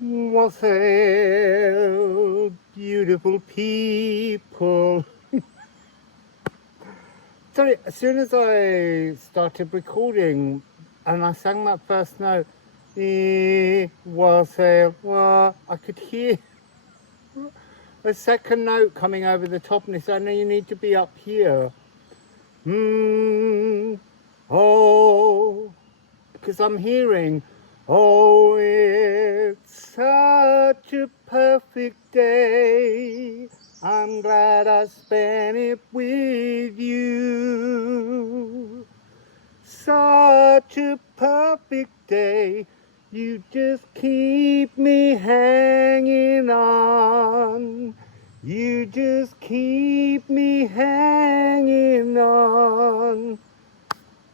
Wassail, beautiful people. Sorry, as soon as I started recording and I sang that first note, wassail, I could hear a second note coming over the top, and it's I know you need to be up here. Oh, because I'm hearing, oh, it's such a perfect day. I'm glad I spent it with you. Such a perfect day. You just keep me hanging on. You just keep me hanging on.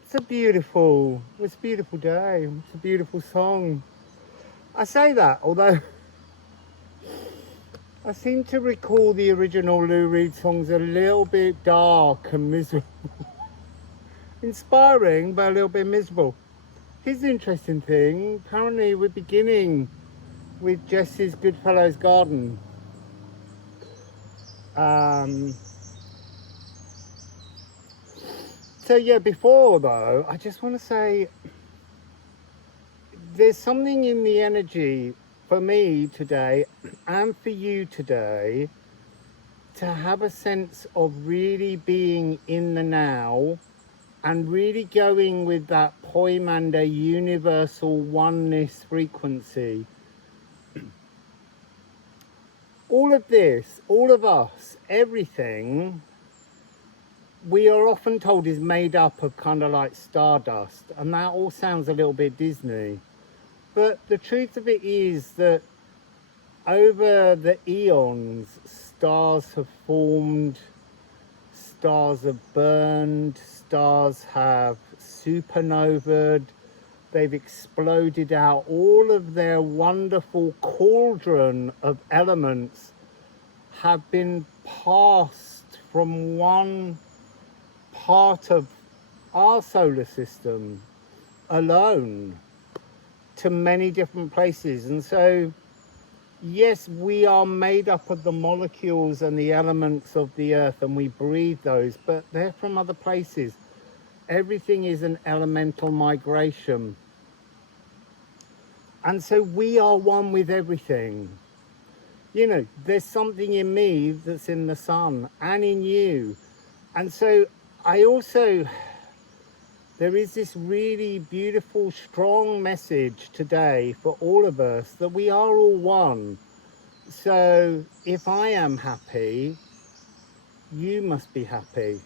It's a beautiful day. It's a beautiful song. I say that, although I seem to recall the original Lou Reed songs a little bit dark and miserable. Inspiring, but a little bit miserable. Here's the interesting thing. Apparently we're beginning with Jesse's Goodfellows Garden. So yeah, before though, I just want to say there's something in the energy for me today and for you today to have a sense of really being in the now and really going with that Poimanda universal oneness frequency. All of this, all of us, everything, we are often told is made up of kind of like stardust, and that all sounds a little bit Disney. But the truth of it is that over the eons, stars have formed, stars have burned, stars have supernovaed, they've exploded out. All of their wonderful cauldron of elements have been passed from one part of our solar system alone to many different places. And so yes, we are made up of the molecules and the elements of the earth, and we breathe those, but they're from other places. Everything is an elemental migration. And so we are one with everything. You know, there's something in me that's in the sun and in you. And so I also, there is this really beautiful, strong message today for all of us that we are all one. So if I am happy, you must be happy,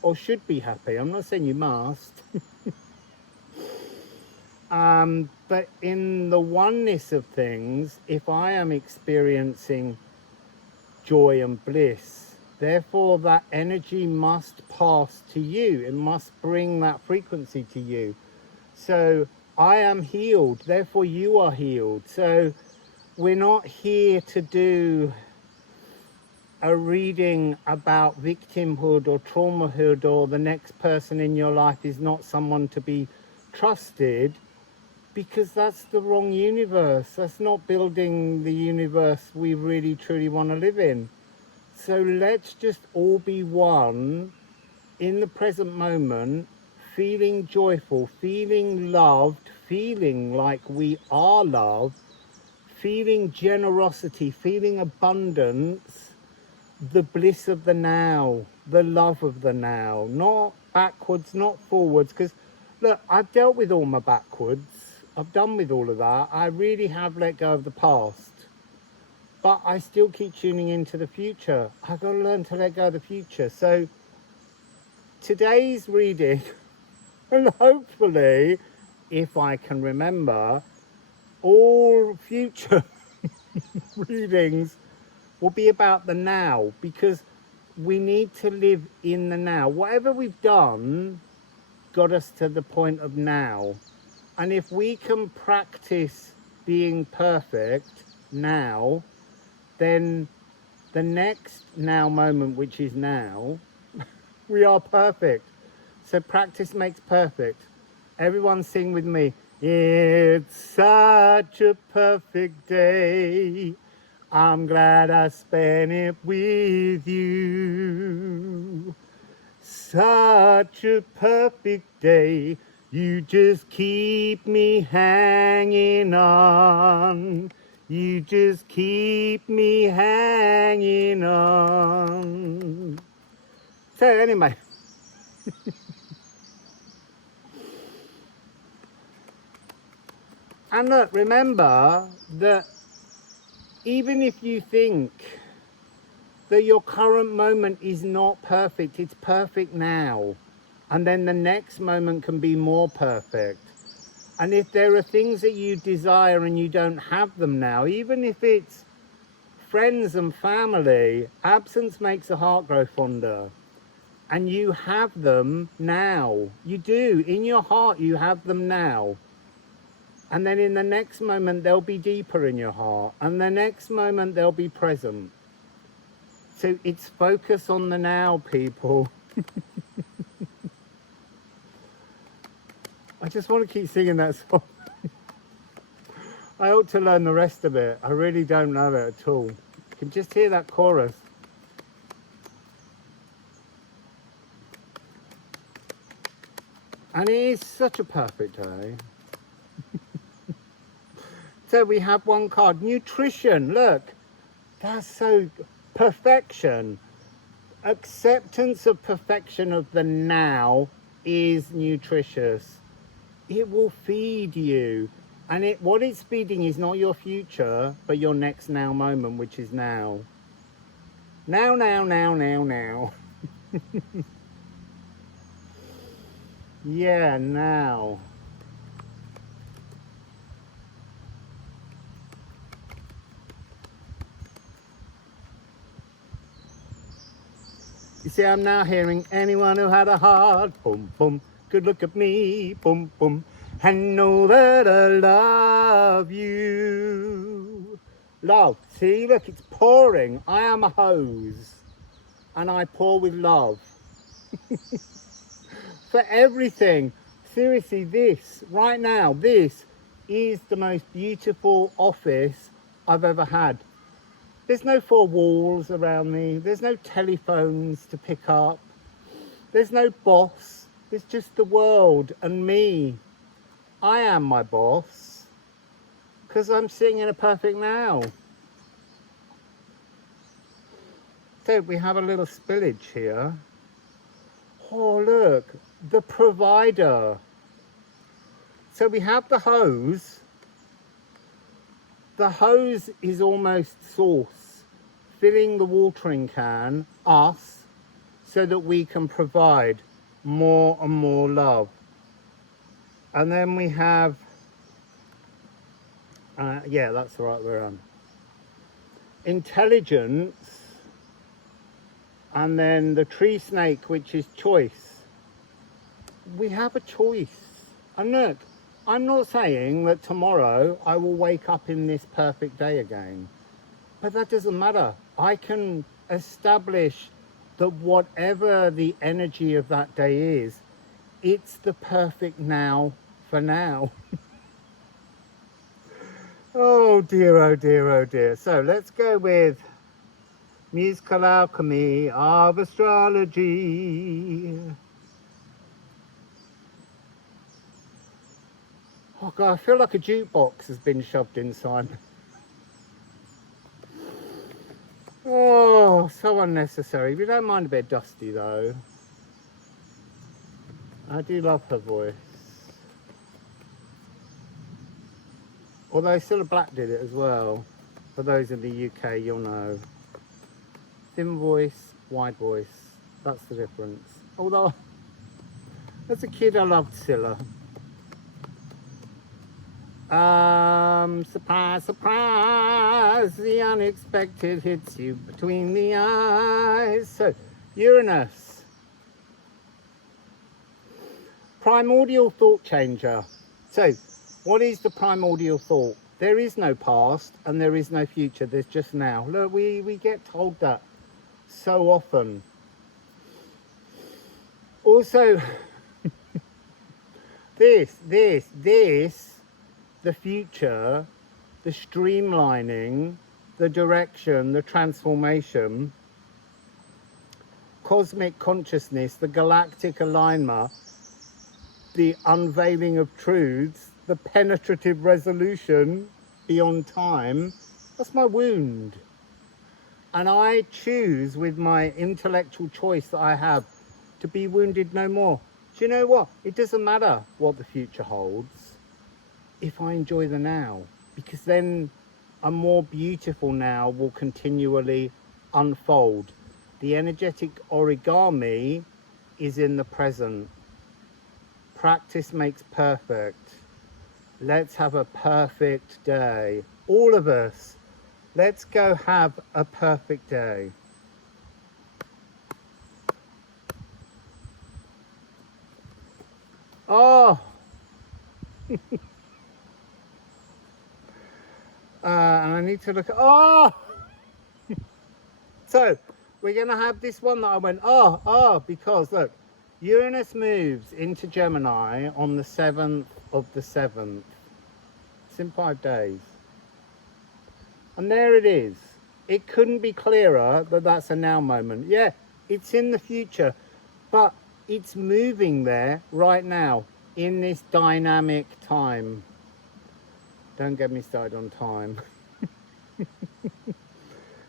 or should be happy. I'm not saying you must. But in the oneness of things, if I am experiencing joy and bliss, therefore that energy must pass to you. It must bring that frequency to you. So I am healed, therefore you are healed. So we're not here to do a reading about victimhood or traumahood, or the next person in your life is not someone to be trusted, because that's the wrong universe. That's not building the universe we really truly want to live in. So let's just all be one in the present moment, feeling joyful, feeling loved, feeling like we are loved, feeling generosity, feeling abundance, the bliss of the now, the love of the now, not backwards, not forwards. Because look, I've dealt with all my backwards. I've done with all of that. I really have let go of the past. But I still keep tuning into the future. I've got to learn to let go of the future. So today's reading, and hopefully, if I can remember, all future readings will be about the now, because we need to live in the now. Whatever we've done got us to the point of now. And if we can practice being perfect now, then the next now moment, which is now, we are perfect. So practice makes perfect. Everyone sing with me. It's such a perfect day. I'm glad I spent it with you. Such a perfect day. You just keep me hanging on. You just keep me hanging on. So anyway. And look, remember that even if you think that your current moment is not perfect, it's perfect now. And then the next moment can be more perfect. And if there are things that you desire and you don't have them now, even if it's friends and family, absence makes the heart grow fonder. And you have them now. You do. In your heart, you have them now. And then in the next moment, they'll be deeper in your heart. And the next moment, they'll be present. So it's focus on the now, people. I just want to keep singing that song. I ought to learn the rest of it. I really don't know it at all. You can just hear that chorus. And it is such a perfect day. So we have one card, nutrition. Look, that's so perfection. Acceptance of perfection of the now is nutritious. It will feed you. And what it's feeding is not your future, but your next now moment, which is now. Now, now, now, now, now. Yeah, now. You see, I'm now hearing anyone who had a heart, boom, boom, could look at me, boom, boom, and know that I love you. Love, see, look, it's pouring. I am a hose, and I pour with love. For everything. Seriously, this, right now, this is the most beautiful office I've ever had. There's no four walls around me. There's no telephones to pick up. There's no boss. There's just the world and me. I am my boss because I'm sitting in a perfect now. So we have a little spillage here. Oh, look, the provider. So we have the hose. The hose is almost source, filling the watering can, us, so that we can provide more and more love. And then we have, yeah, that's the right way around. Intelligence, and then the tree snake, which is choice. We have a choice. And look, I'm not saying that tomorrow I will wake up in this perfect day again, but that doesn't matter. I can establish that whatever the energy of that day is, it's the perfect now for now. Oh dear, oh dear, oh dear. So let's go with musical alchemy of astrology. Oh God, I feel like a jukebox has been shoved inside me. Oh, so unnecessary. We don't mind a bit dusty though. I do love her voice. Although Cilla Black did it as well. For those in the UK, you'll know. Thin voice, wide voice. That's the difference. Although, as a kid, I loved Cilla. Surprise, surprise, the unexpected hits you between the eyes. So, Uranus. Primordial thought changer. So, what is the primordial thought? There is no past and there is no future. There's just now. Look, we get told that so often. Also, this the future, the streamlining, the direction, the transformation, cosmic consciousness, the galactic alignment, the unveiling of truths, the penetrative resolution beyond time, that's my wound. And I choose with my intellectual choice that I have to be wounded no more. Do you know what? It doesn't matter what the future holds if I enjoy the now, because then a more beautiful now will continually unfold. The energetic origami is in the present. Practice makes perfect. Let's have a perfect day. All of us, let's go have a perfect day. Oh! And I need to look at, oh! So, we're going to have this one that I went, because look, Uranus moves into Gemini on the 7th of the 7th. It's in 5 days. And there it is. It couldn't be clearer that that's a now moment. Yeah, it's in the future, but it's moving there right now in this dynamic time. Don't get me started on time.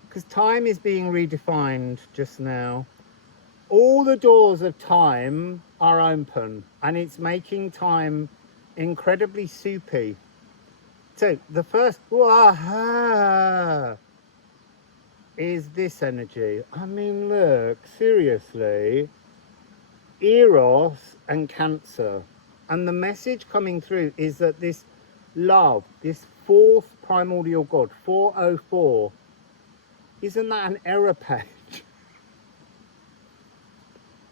Because time is being redefined just now. All the doors of time are open and it's making time incredibly soupy. So the first is this energy. I mean, look, seriously, Eros and Cancer. And the message coming through is that this love, this fourth primordial god, 404, isn't that an error page?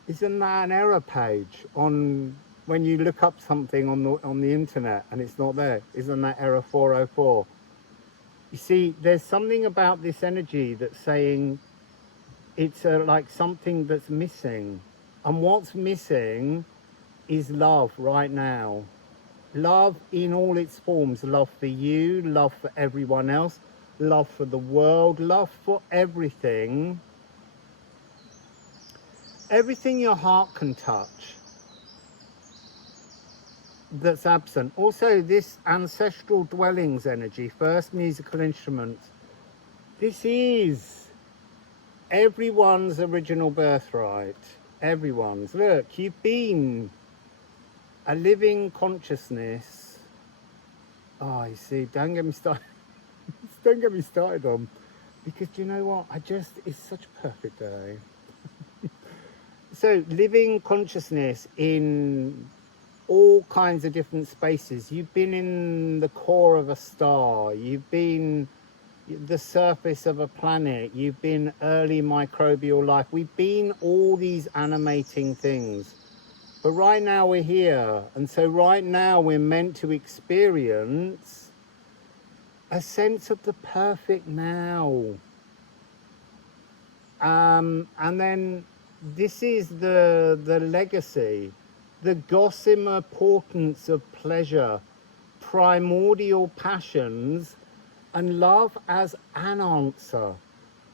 Isn't that an error page on when you look up something on the internet and it's not there? Isn't that error 404? You see, there's something about this energy that's saying it's like something that's missing. And what's missing is love right now. Love in all its forms. Love for you, love for everyone else, love for the world, love for everything. Everything your heart can touch that's absent. Also, this ancestral dwellings energy, first musical instruments, this is everyone's original birthright. Everyone's. Look, you've been a living consciousness. Oh, you see, don't get me started. Don't get me started on, because do you know what? It's such a perfect day. So, living consciousness in all kinds of different spaces. You've been in the core of a star. You've been the surface of a planet. You've been early microbial life. We've been all these animating things. But right now we're here. And so right now we're meant to experience a sense of the perfect now. And then this is the legacy, the gossamer portents of pleasure, primordial passions, and love as an answer.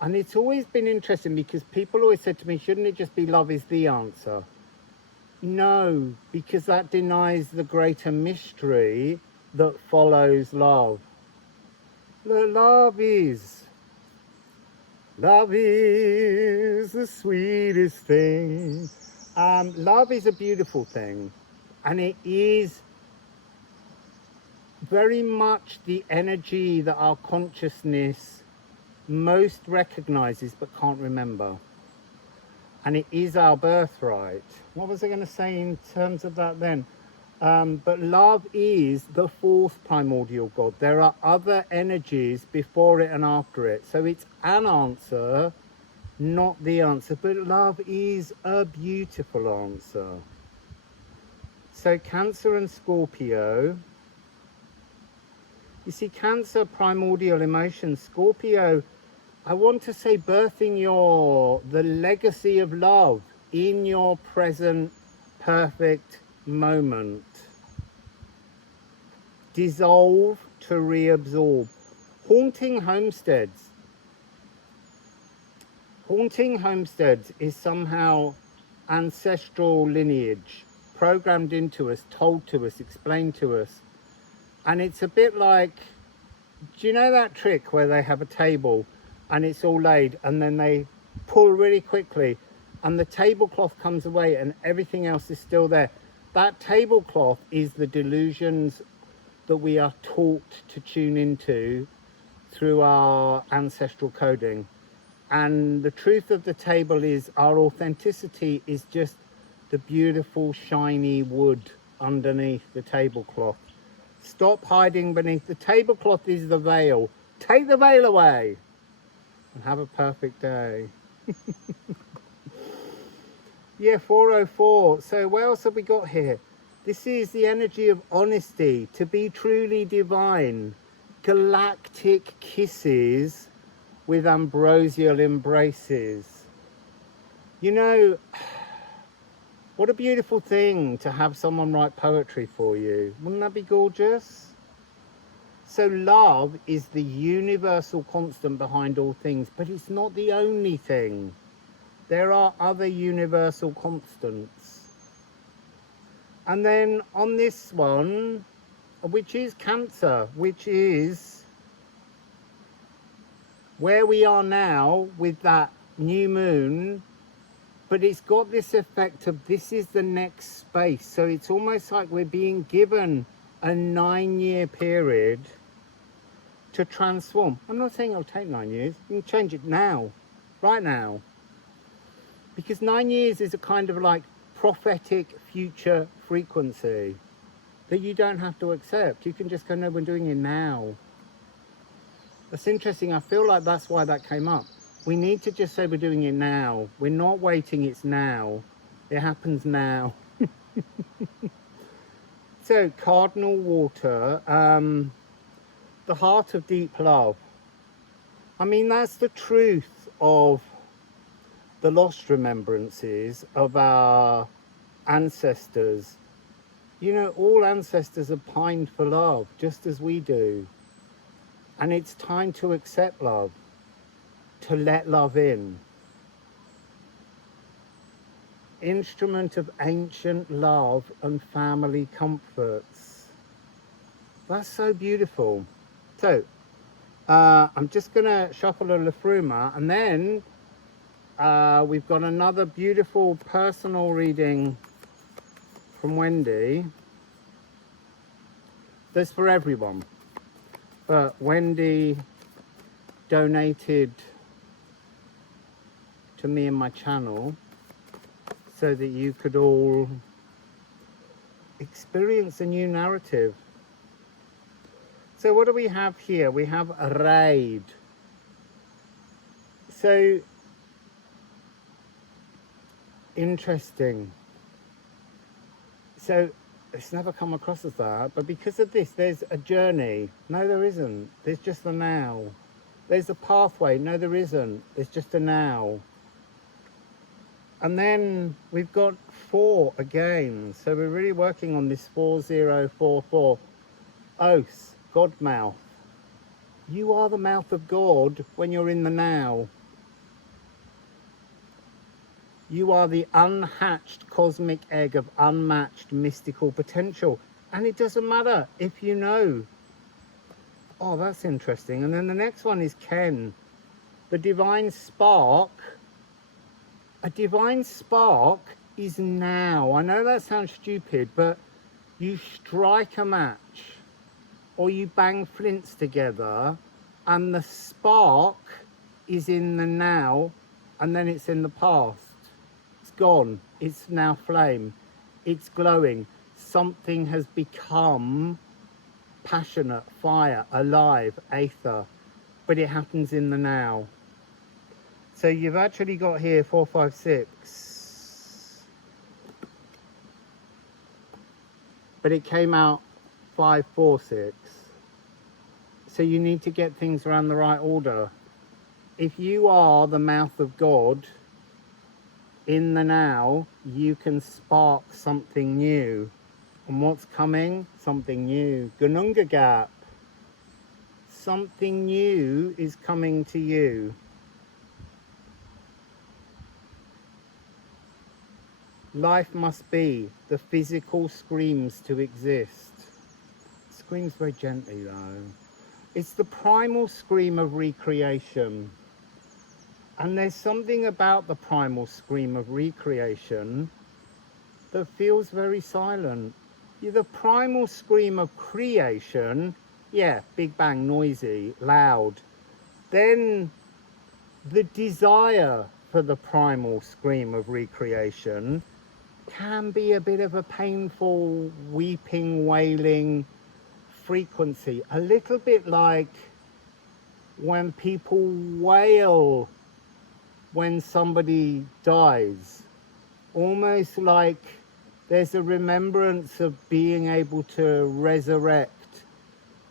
And it's always been interesting because people always said to me, shouldn't it just be love is the answer? No, because that denies the greater mystery that follows love. Love is the sweetest thing. Love is a beautiful thing, and it is very much the energy that our consciousness most recognizes but can't remember. And it is our birthright. What was I going to say in terms of that then? But love is the fourth primordial god. There are other energies before it and after it. So it's an answer, not the answer. But love is a beautiful answer. So Cancer and Scorpio. You see, Cancer, primordial emotions. Scorpio, I want to say birthing the legacy of love in your present perfect moment. dissolve to reabsorb. Haunting homesteads. Haunting homesteads is somehow ancestral lineage, programmed into us, told to us, explained to us. And it's a bit like, do you know that trick where they have a table and it's all laid and then they pull really quickly and the tablecloth comes away and everything else is still there? That tablecloth is the delusions that we are taught to tune into through our ancestral coding. And the truth of the table is our authenticity is just the beautiful shiny wood underneath the tablecloth. Stop hiding beneath. The tablecloth is the veil. Take the veil away and have a perfect day. Yeah, 404. So what else have we got here? This is the energy of honesty, to be truly divine. Galactic kisses with ambrosial embraces. You know, what a beautiful thing to have someone write poetry for you. Wouldn't that be gorgeous? So love is the universal constant behind all things, but it's not the only thing. There are other universal constants. And then on this one, which is Cancer, which is where we are now with that new moon, but it's got this effect of this is the next space. So it's almost like we're being given a 9-year period to transform. I'm not saying it'll take 9 years. You can change it now, right now. Because 9 years is a kind of like prophetic future frequency that you don't have to accept. You can just go, no, we're doing it now. That's interesting. I feel like that's why that came up. We need to just say we're doing it now. We're not waiting, it's now. It happens now. So, cardinal water, the heart of deep love. I mean, that's the truth of the lost remembrances of our ancestors. You know, all ancestors have pined for love, just as we do. And it's time to accept love, to let love in. Instrument of ancient love and family comforts. That's so beautiful. So, I'm just going to shuffle a Liffruma, and then we've got another beautiful personal reading from Wendy. That's for everyone. But Wendy donated to me and my channel so that you could all experience a new narrative. So what do we have here? We have a raid. So interesting. So it's never come across as that, but because of this, there's a journey. No, there isn't. There's just the now. There's a pathway. No, there isn't. There's just a now. And then we've got 4 again. So we're really working on this 4044. Oath, God mouth. You are the mouth of God when you're in the now. You are the unhatched cosmic egg of unmatched mystical potential. And it doesn't matter if you know. Oh, that's interesting. And then the next one is Ken. The divine spark. A divine spark is now. I know that sounds stupid, but you strike a match or you bang flints together and the spark is in the now and then it's in the past. It's gone. It's now flame. It's glowing. Something has become passionate, fire, alive, aether, but it happens in the now. So you've actually got here 4, 5, 6, but it came out 5, 4, 6. So you need to get things around the right order. If you are the mouth of God in the now, you can spark something new. And what's coming? Something new. Gununga Gap. Something new is coming to you. Life must be. The physical screams to exist. Screams very gently though. It's the primal scream of recreation. And there's something about the primal scream of recreation that feels very silent. The primal scream of creation, yeah, big bang, noisy, loud. Then the desire for the primal scream of recreation can be a bit of a painful, weeping, wailing frequency. A little bit like when people wail when somebody dies. Almost like there's a remembrance of being able to resurrect,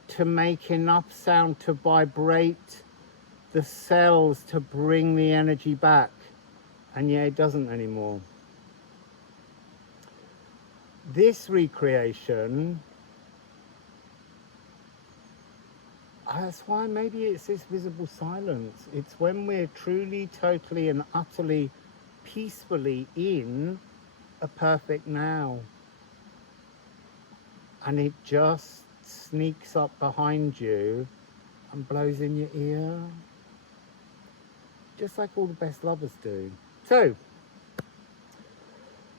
to make enough sound to vibrate the cells to bring the energy back. And yet it doesn't anymore. This recreation, that's why maybe it's this visible silence. It's when we're truly, totally and utterly, peacefully in a perfect now. And it just sneaks up behind you and blows in your ear. Just like all the best lovers do. So,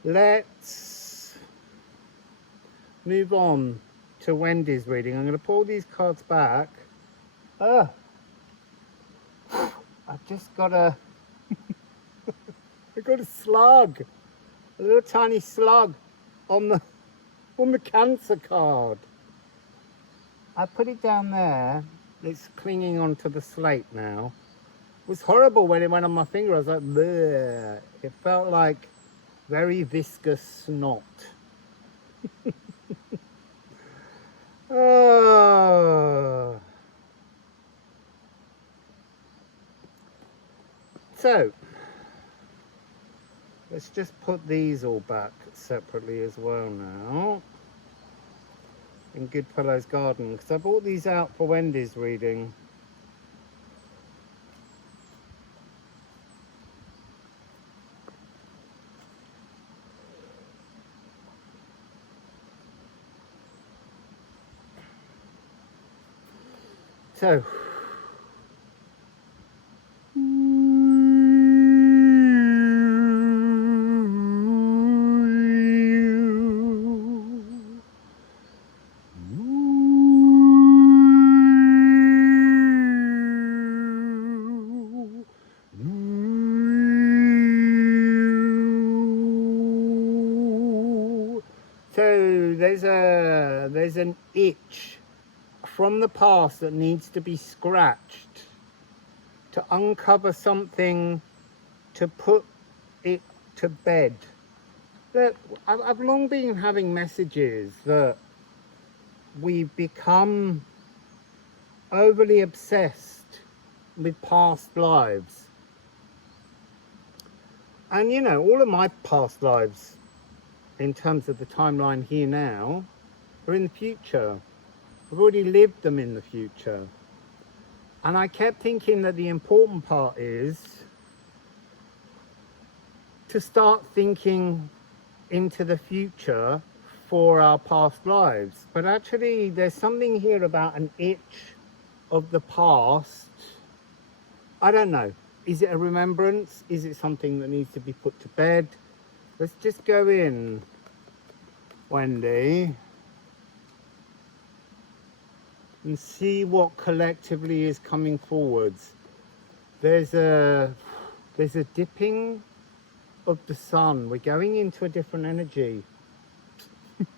let's move on to Wendy's reading. I'm going to pull these cards back. I've just got a I got a slug, a little tiny slug on the Cancer card. I put it down there. It's clinging onto the slate now. It was horrible when it went on my finger. I was like, bleh. It felt like very viscous snot. Oh. So, let's just put these all back separately as well now. In Goodfellow's garden, because I bought these out for Wendy's reading. So, there's an itch from the past that needs to be scratched to uncover something, to put it to bed. Look, I've long been having messages that we become overly obsessed with past lives. And you know, all of my past lives, in terms of the timeline here now, are in the future. I've already lived them in the future. And I kept thinking that the important part is to start thinking into the future for our past lives. But actually, there's something here about an itch of the past. I don't know. Is it a remembrance? Is it something that needs to be put to bed? Let's just go in, Wendy, and see what collectively is coming forwards. There's a dipping of the sun. We're going into a different energy. It's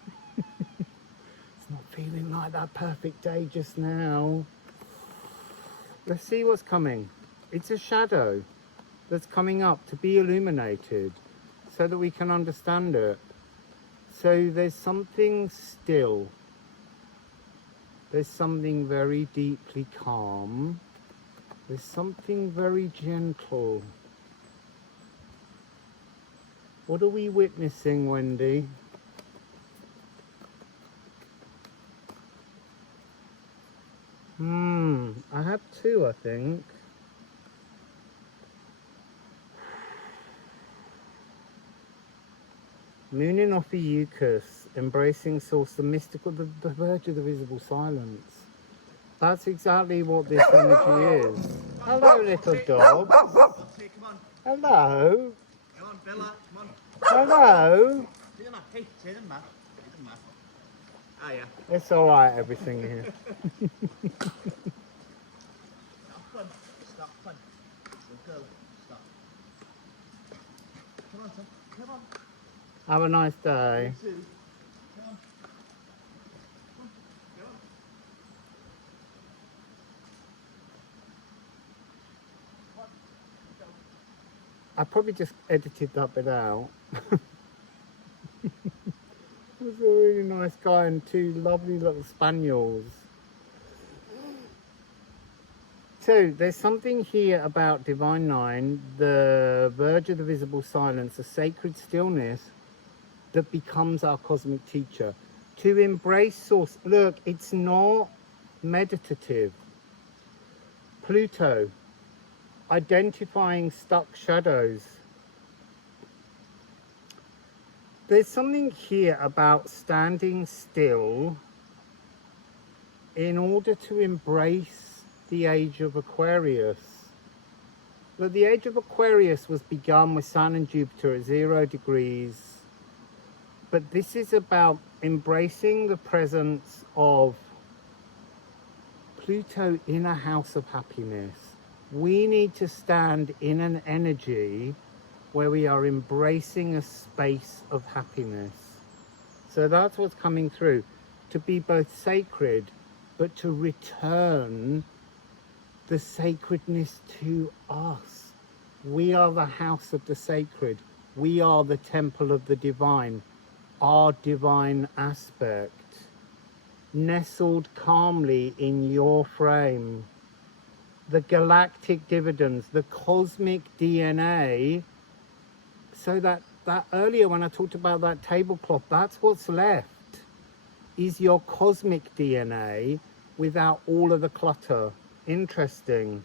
not feeling like that perfect day just now. Let's see what's coming. It's a shadow that's coming up to be illuminated so that we can understand it. So there's something still. There's something very deeply calm. There's something very gentle. What are we witnessing, Wendy? I have two, I think. Mooning off Eucus, embracing source, the mystical, the verge of the visible silence. That's exactly what this energy is. Hello, little dog. Hello. Come on, Bella, come on. Hello. Hey, say them back. Ah, yeah. It's all right, everything here. Stop fun. Good girl. Stop. Come on, son. Come on. Have a nice day. You too. Come on. Come on. I probably just edited that bit out. It was a really nice guy and two lovely little spaniels. So there's something here about Divine Nine, the verge of the visible silence, a sacred stillness that becomes our cosmic teacher. To embrace source. Look, it's not meditative. Pluto, identifying stuck shadows. There's something here about standing still in order to embrace the age of Aquarius. But the age of Aquarius was begun with Sun and Jupiter at 0 degrees. But this is about embracing the presence of Pluto in a house of happiness. We need to stand in an energy where we are embracing a space of happiness. So that's what's coming through. To be both sacred, but to return the sacredness to us. We are the house of the sacred. We are the temple of the divine, our divine aspect, nestled calmly in your frame. The galactic dividends, the cosmic DNA. So that earlier when I talked about that tablecloth, that's what's left, is your cosmic DNA without all of the clutter. Interesting.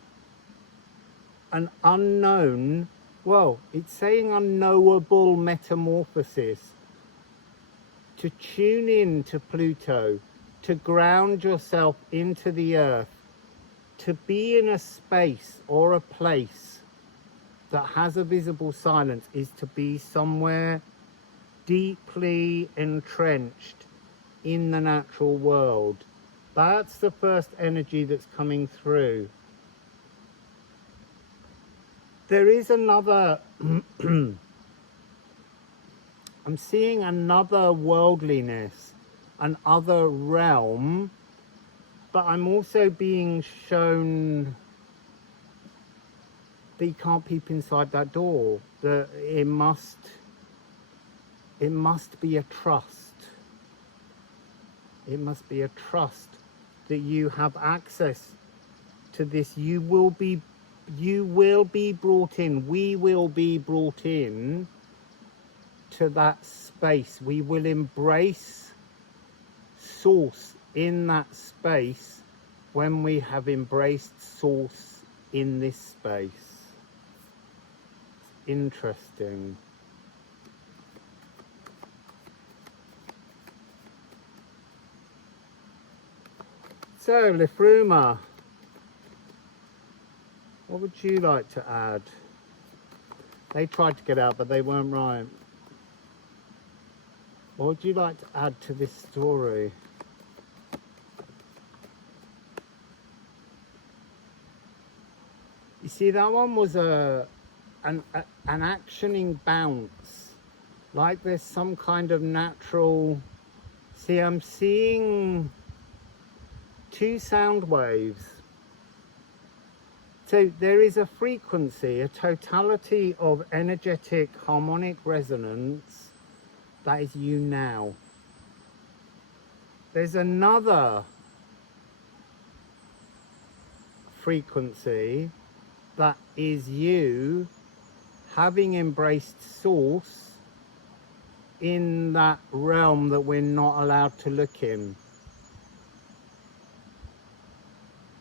An unknown, well, it's saying unknowable metamorphosis. To tune in to Pluto, to ground yourself into the earth, to be in a space or a place that has a visible silence is to be somewhere deeply entrenched in the natural world. That's the first energy that's coming through. There is another, I'm seeing another worldliness, an other realm, but I'm also being shown that you can't peep inside that door, that it must be a trust. It must be a trust that you have access to this. You will be brought in, we will be brought in to that space. We will embrace source in that space when we have embraced source in this space. Interesting. So, Liffruma, what would you like to add? They tried to get out, but they weren't right. What would you like to add to this story? You see, that one was an actioning bounce. Like there's some kind of natural... See, I'm seeing two sound waves. So there is a frequency, a totality of energetic harmonic resonance that is you now. There's another frequency that is you having embraced source in that realm that we're not allowed to look in.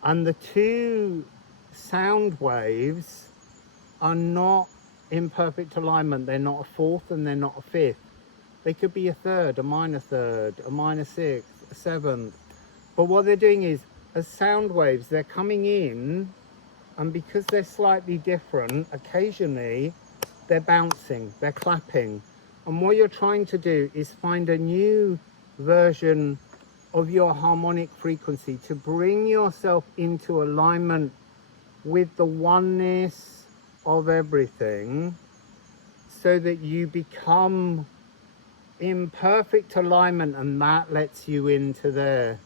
And the two sound waves are not in perfect alignment. They're not a fourth and they're not a fifth. They could be a third, a minor sixth, a seventh. But what they're doing is, as sound waves, they're coming in, and because they're slightly different, occasionally they're bouncing, they're clapping. And what you're trying to do is find a new version of your harmonic frequency to bring yourself into alignment with the oneness of everything, so that you become in perfect alignment, and that lets you into there.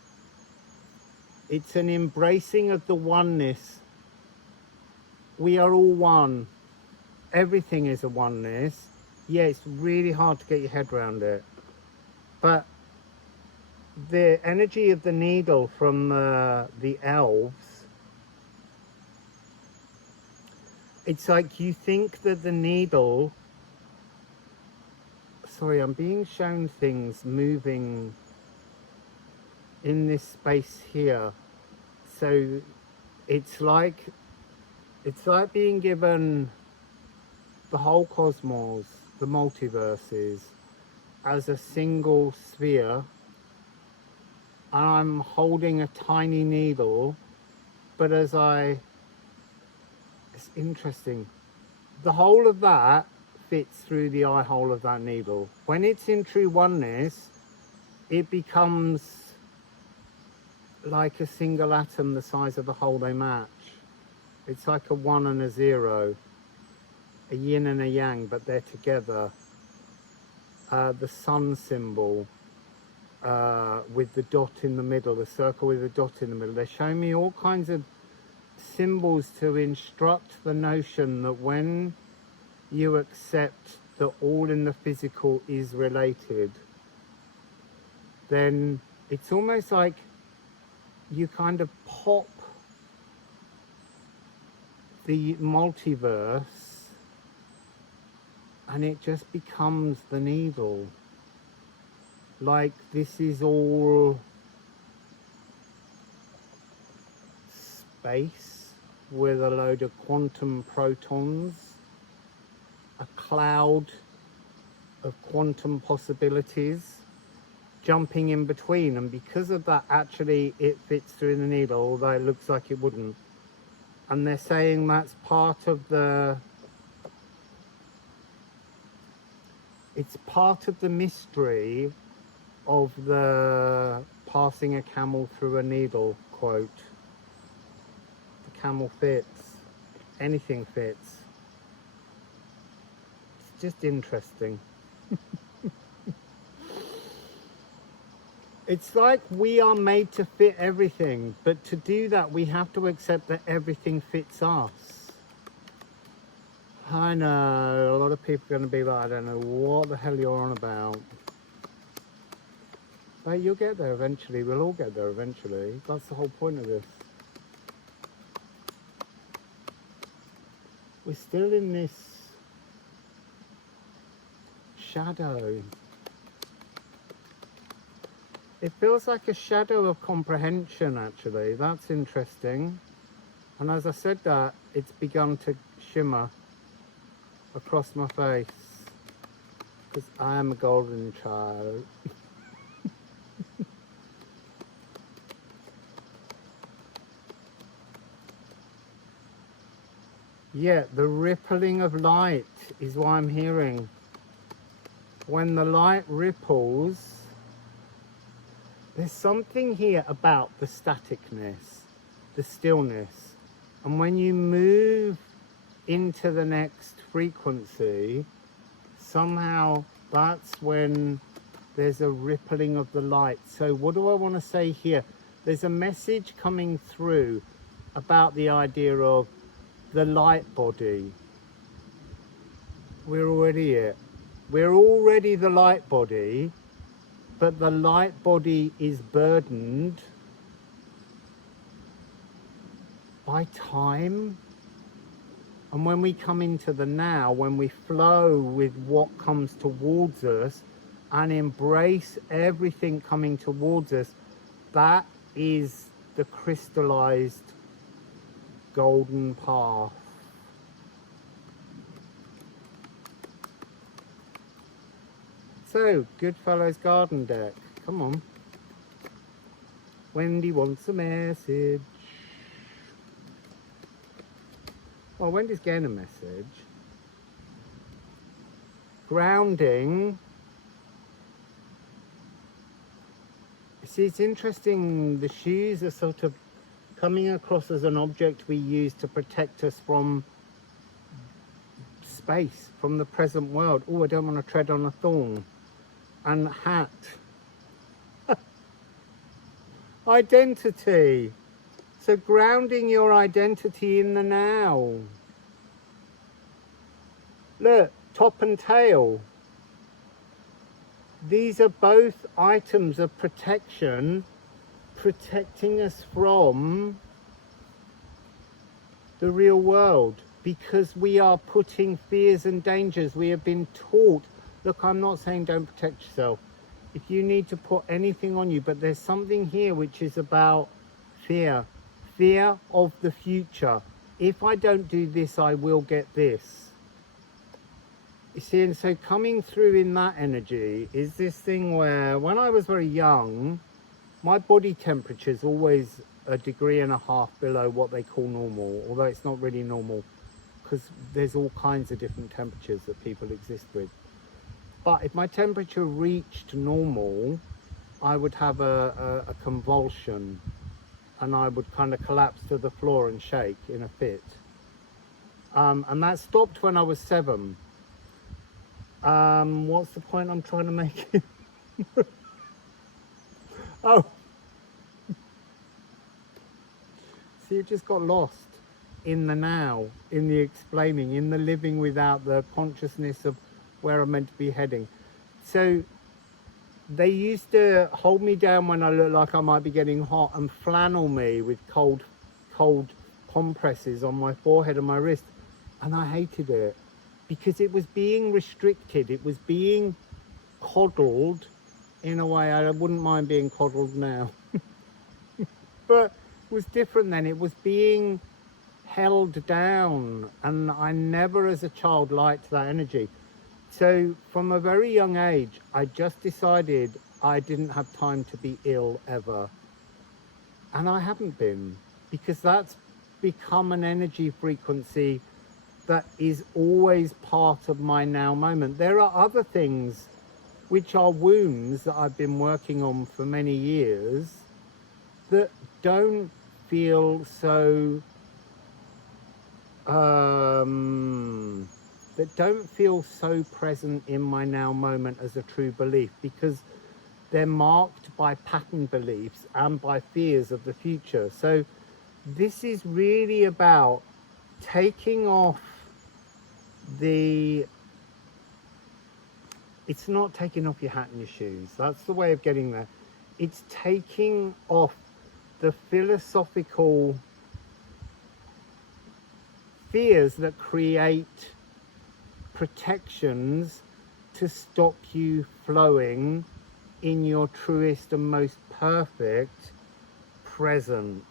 It's an embracing of the oneness. We are all one. Everything is a oneness. Yeah, it's really hard to get your head around it. But the energy of the needle from the elves, it's like you think that the needle... Sorry, I'm being shown things moving in this space here. So it's like being given the whole cosmos, the multiverses, as a single sphere, and I'm holding a tiny needle, but it's interesting, the whole of that fits through the eye hole of that needle. When it's in true oneness, it becomes like a single atom the size of a hole they match. It's like a 1 and a 0, a yin and a yang, but they're together. The sun symbol with the dot in the middle, the circle with the dot in the middle. They're showing me all kinds of symbols to instruct the notion that when you accept that all in the physical is related, then it's almost like you kind of pop the multiverse and it just becomes the needle. Like this is all space with a load of quantum protons, a cloud of quantum possibilities jumping in between, and because of that, actually it fits through the needle, although it looks like it wouldn't. And they're saying that's part of the... it's part of the mystery of the passing a camel through a needle quote. The camel fits. Anything fits. It's just interesting. It's like we are made to fit everything, but to do that we have to accept that everything fits us. I know, a lot of people are going to be like, I don't know what the hell you're on about. But you'll get there eventually, we'll all get there eventually. That's the whole point of this. We're still in this shadow. It feels like a shadow of comprehension, actually. That's interesting. And as I said that, it's begun to shimmer across my face. Because I am a golden child. Yeah, the rippling of light is what I'm hearing. When the light ripples, there's something here about the staticness, the stillness. And when you move into the next frequency, somehow that's when there's a rippling of the light. So what do I want to say here? There's a message coming through about the idea of the light body. We're already it. We're already the light body. But the light body is burdened by time. And when we come into the now, when we flow with what comes towards us and embrace everything coming towards us, that is the crystallized golden path. So, Goodfellow's Garden Deck. Come on. Wendy wants a message. Well, Wendy's getting a message. Grounding. See, it's interesting. The shoes are sort of coming across as an object we use to protect us from space, from the present world. Oh, I don't want to tread on a thorn. And hat. Identity. So grounding your identity in the now. Look, top and tail. These are both items of protection, protecting us from the real world, because we are putting fears and dangers. We have been taught, look, I'm not saying don't protect yourself. If you need to put anything on you, but there's something here which is about fear. Fear of the future. If I don't do this, I will get this. You see, and so coming through in that energy is this thing where when I was very young, my body temperature is always 1.5 degrees below what they call normal, although it's not really normal because there's all kinds of different temperatures that people exist with. But if my temperature reached normal, I would have a convulsion, and I would kind of collapse to the floor and shake in a fit. And that stopped when I was 7. What's the point I'm trying to make? Oh. See, it just got lost in the now, in the explaining, in the living without the consciousnness of where I'm meant to be heading. So they used to hold me down when I looked like I might be getting hot and flannel me with cold compresses on my forehead and my wrist. And I hated it because it was being restricted. It was being coddled in a way. I wouldn't mind being coddled now. But it was different then. It was being held down, and I never as a child liked that energy. So from a very young age, I just decided I didn't have time to be ill ever. And I haven't been, because that's become an energy frequency that is always part of my now moment. There are other things which are wounds that I've been working on for many years that don't feel so present in my now moment as a true belief, because they're marked by pattern beliefs and by fears of the future. So this is really about taking off it's not taking off your hat and your shoes. That's the way of getting there. It's taking off the philosophical fears that create protections to stop you flowing in your truest and most perfect present.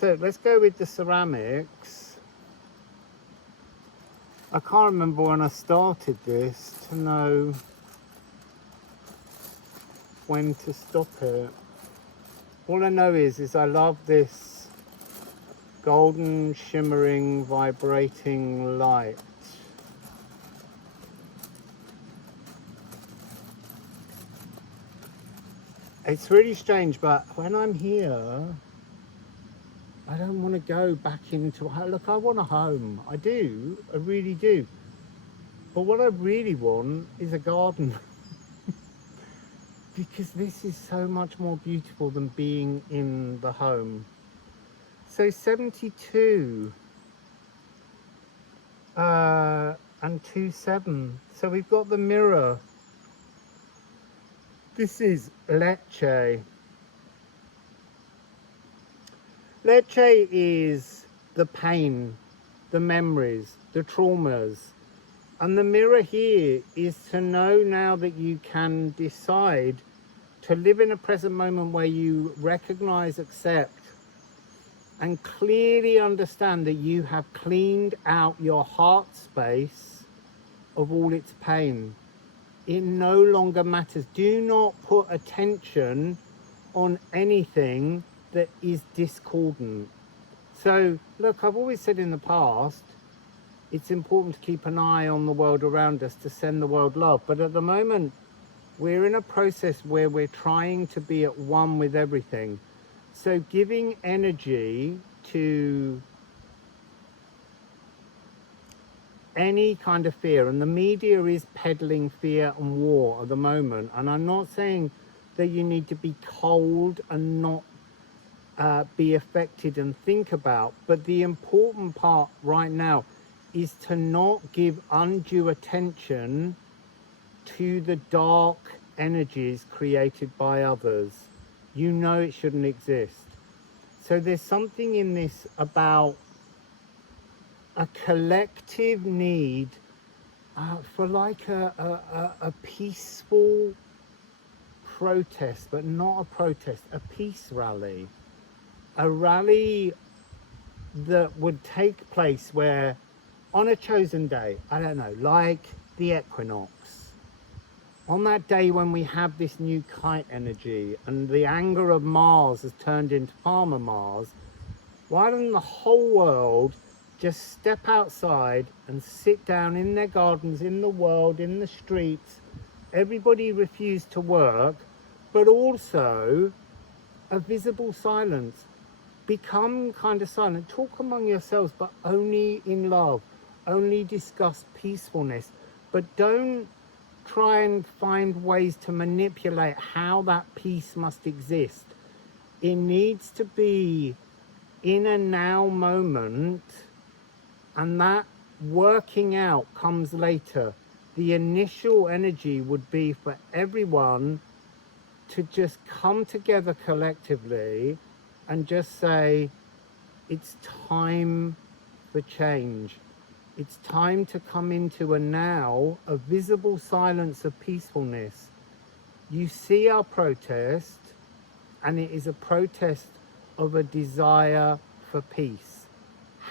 So let's go with the ceramics. I can't remember when I started this to know when to stop it. All I know is I love this golden, shimmering, vibrating light. It's really strange, but when I'm here, I don't want to go back into, look, I want a home. I do, I really do. But what I really want is a garden. Because this is so much more beautiful than being in the home. So 72 and 27. So we've got the mirror. This is Leche. Leche is the pain, the memories, the traumas. And the mirror here is to know now that you can decide to live in a present moment where you recognize, accept, and clearly understand that you have cleaned out your heart space of all its pain. It no longer matters. Do not put attention on anything that is discordant. So, look, I've always said in the past, it's important to keep an eye on the world around us, to send the world love. But at the moment, we're in a process where we're trying to be at one with everything. So giving energy to any kind of fear, and the media is peddling fear and war at the moment, and I'm not saying that you need to be cold and not be affected and think about, but the important part right now is to not give undue attention to the dark energies created by others. You know it shouldn't exist. So there's something in this about a collective need for like a peaceful protest, but not a protest, a peace rally. A rally that would take place where on a chosen day, I don't know, like the equinox, on that day when we have this new kite energy and the anger of Mars has turned into Farmer Mars, why doesn't the whole world just step outside and sit down in their gardens, in the world, in the streets? Everybody refused to work, but also a visible silence. Become kind of silent. Talk among yourselves, but only in love. Only discuss peacefulness. But don't try and find ways to manipulate how that peace must exist. It needs to be in a now moment, and that working out comes later. The initial energy would be for everyone to just come together collectively and just say, it's time for change. It's time to come into a now, a visible silence of peacefulness. You see our protest, and it is a protest of a desire for peace.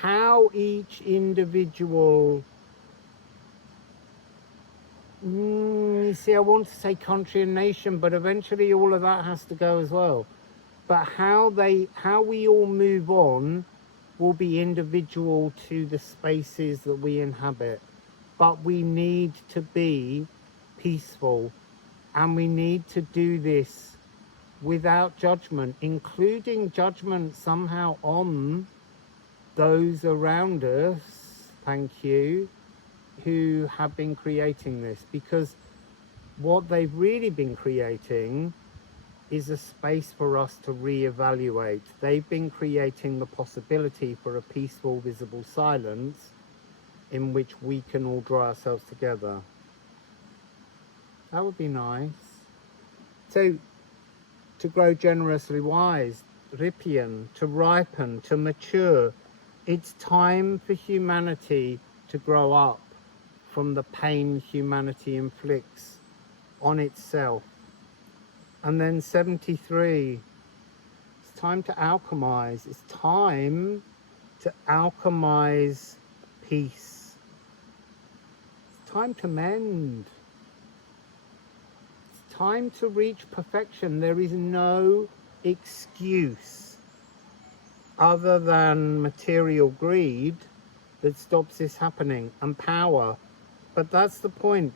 How each individual, you see, I want to say country and nation, but eventually all of that has to go as well. But how we all move on will be individual to the spaces that we inhabit. But we need to be peaceful, and we need to do this without judgment, including judgment somehow on those around us, thank you, who have been creating this. Because what they've really been creating is a space for us to reevaluate. They've been creating the possibility for a peaceful, visible silence in which we can all draw ourselves together. That would be nice. So, to grow generously wise, Ripian, to ripen, to mature. It's time for humanity to grow up from the pain humanity inflicts on itself. And then 73, it's time to alchemize. It's time to alchemize peace. It's time to mend. It's time to reach perfection. There is no excuse other than material greed that stops this happening, and power. But that's the point.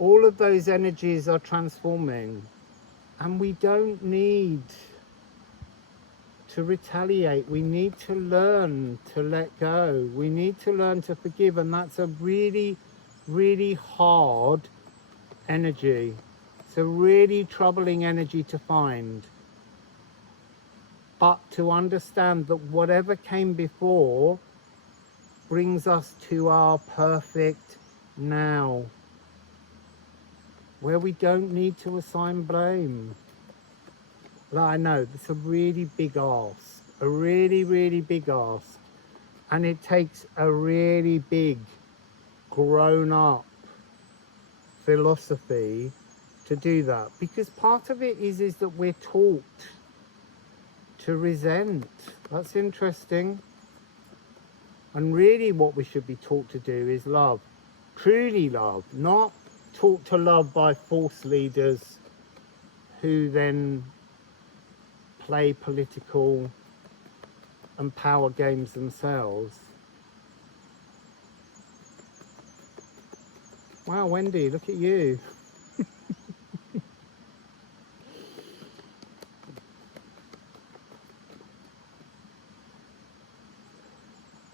All of those energies are transforming. And we don't need to retaliate. We need to learn to let go. We need to learn to forgive. And that's a really, really hard energy. It's a really troubling energy to find. But to understand that whatever came before brings us to our perfect now, where we don't need to assign blame. But I know it's a really big ask, a really, really big ask. And it takes a really big, grown-up philosophy to do that. Because part of it is that we're taught to resent. That's interesting. And really what we should be taught to do is love. Truly love, not taught to love by false leaders who then play political and power games themselves. Wow, Wendy, look at you.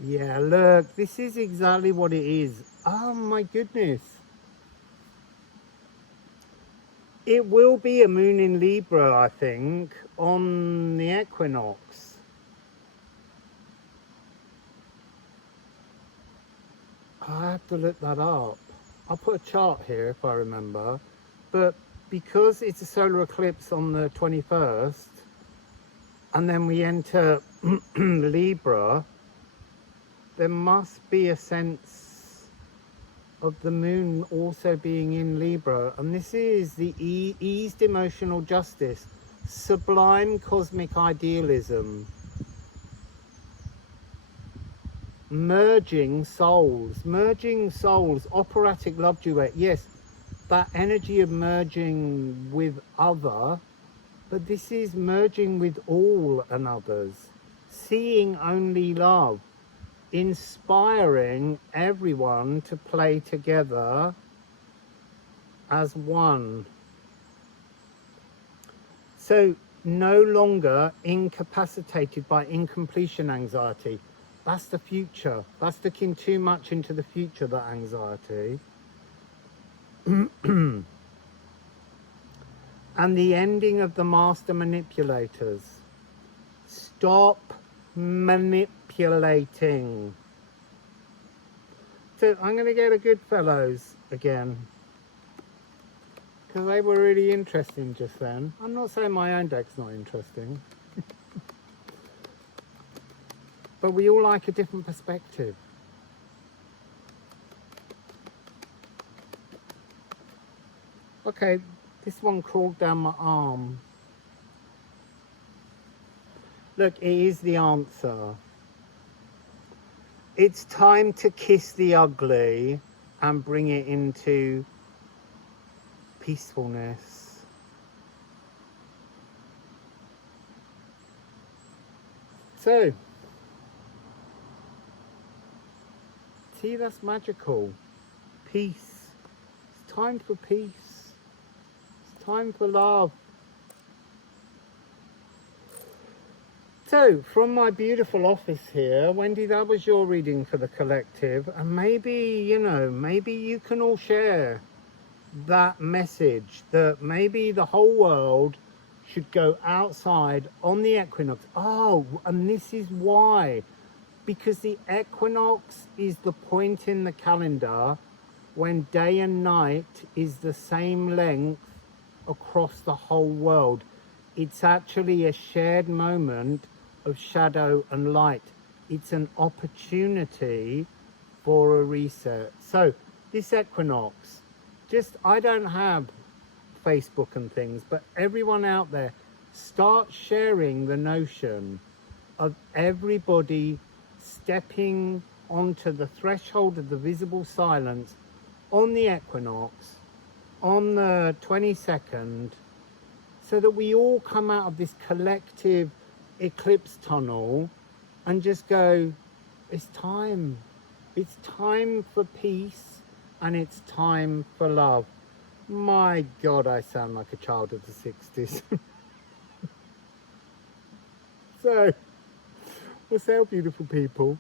Yeah, look, this is exactly what it is. Oh my goodness. It will be a moon in Libra, I think, on the equinox. I have to look that up. I'll put a chart here if I remember. But because it's a solar eclipse on the 21st, and then we enter Libra, there must be a sense of the moon also being in Libra. And this is the eased emotional justice, sublime cosmic idealism, merging souls, operatic love duet. Yes, that energy of merging with other, but this is merging with all and others, seeing only love, inspiring everyone to play together as one. So no longer incapacitated by incompletion anxiety. That's the future. That's looking too much into the future, that anxiety. And the ending of the master manipulators. Stop manipulating. So I'm going to go to Goodfellows again, because they were really interesting just then. I'm not saying my own deck's not interesting. But we all like a different perspective. Okay, this one crawled down my arm. Look, it is the answer. It's time to kiss the ugly and bring it into peacefulness. So, see, that's magical. Peace. It's time for peace. It's time for love. So, from my beautiful office here, Wendy, that was your reading for the collective. And maybe, you know, maybe you can all share that message that maybe the whole world should go outside on the equinox. Oh, and this is why. Because the equinox is the point in the calendar when day and night is the same length across the whole world. It's actually a shared moment of shadow and light. It's an opportunity for a reset. So this equinox, I don't have Facebook and things, but everyone out there, start sharing the notion of everybody stepping onto the threshold of the visible silence on the equinox on the 22nd, so that we all come out of this collective eclipse tunnel and just go, it's time for peace, and it's time for love. My God, I sound like a child of the 60s. So, Wassail, beautiful people.